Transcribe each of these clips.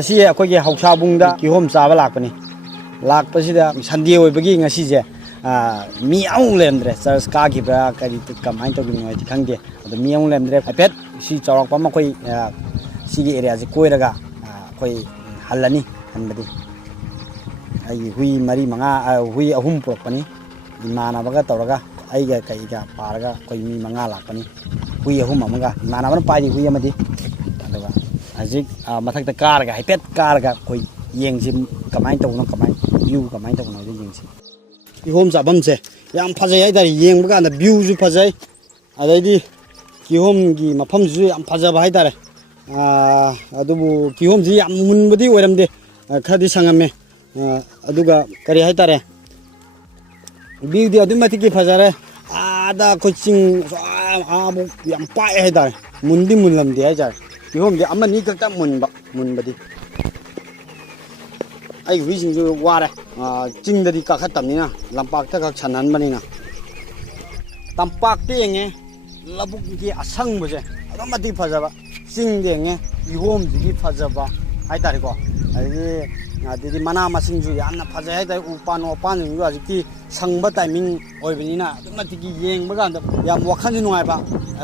ngasi akhoi hausabungda kihom chaba lakpani lakpasida Sunday oibagi ngasi je mi amung lemdre church ka gibra kari kamain to ginoi khangde ado mi amung lemdre apet si chawak pa ma khoi sigi area je koiraga khoi halani hanbadi ai hui mari manga hui ahum propani imana baga tawraga aiga kaiga paraga khoi mi manga lakpani hui ahum amaga imana ban pai hui amadi aduga azik mathakta karga hipet karga khoi yengsim kamain tawno kamai view kamain tawno de yengsi ihom sabam se yam phajai ai dari yeng baga na view ju phajai adaidi kihom gi mafam ju yam phajaba hai dare adubu kihom ji yam munbadi oiramde khadi sangame aduga kari hai dare view di adumati ki phajare ada coaching abu yam pai hai dare mundi munlamde hai jar kihom ji amani kakta munbadi ai hui ju ware chingdadi ka khatamnina lampak ta kak sanan banina tampak te nge labuk gi asang buje adamati phajaba ching de nge ihom ji phajaba ai tari ko ai mana masing ju yamna phajai hai dai upan ju ajiki sangba timing oibinina adamati gi yeng baga yam wakhan nu ai ba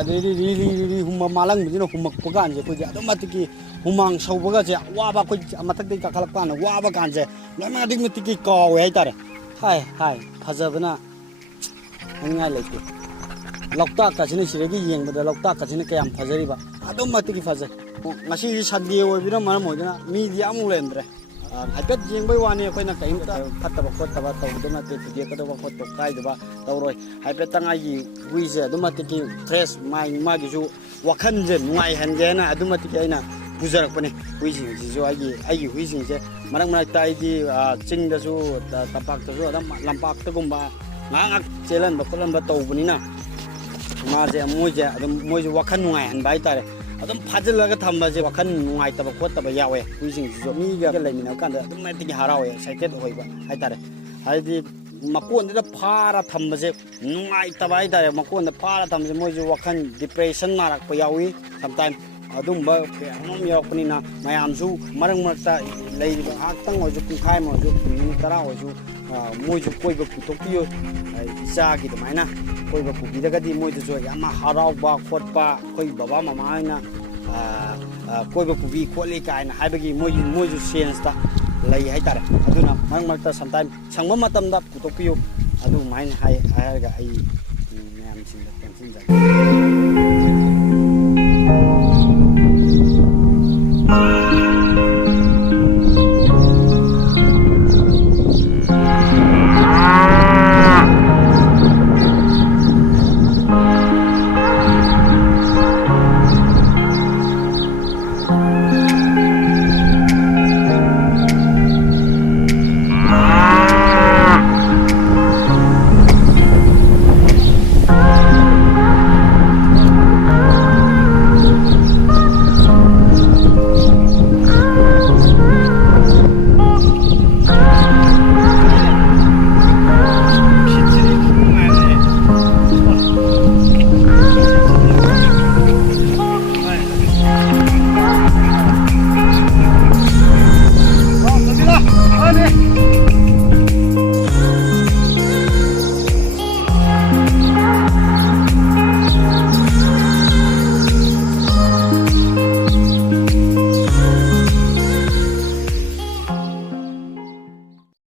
ri humma malang bujina humak pagan je ko adamati gi humang saubaga je waba ko amatak de ka khalak pana waba kan je lama dik mati ki ko hai tare hai phajabana ngai leite lokta ka jini siregi yeng bada lokta ka jini kayam phajari ba adom mati ki phajai ngasi Sunday oibira maram hoidana media amung lendre haipet jeng bai wani koina kaim ta phattaba khottaba tawdana te video kadaba khotto kaidaba tawroi haipet tangai huije adumati ki fresh mind magi ju wakhan je ngai hanjena adumati ki aina bujarak pane huijing ji ai huijing je marang marak tai di ching da ju tapak da ju adam lampak ta gumba ngak chelan ba kolan ba tawbunina ma je moje adum moje wakhan ngai han bai tare adum phajalaga thamba je wakhan ngai taba khottaba yawe huijing ji mi ga laimina kan da adum mai ti harawe saiket hoiba hai tare haidi makon da phara thamba je ngai taba hai tare makon da phara thamba je moje wakhan depression marak pa yawi sometimes adumba anom yakpanina mayamsu marang marta leiba aktang oju kunkhai mo ju tara oju moju koiba putokpiyo isa gi damaina koiba pubidagadi moju jo yama harauba khotpa koi baba mama aina koiba pubi kholi kaina haibagi moju sense ta lei hai tare aduna marang marta sometime sangma matamda putokpiyo adu main hai ga ai mayam sinda tension ja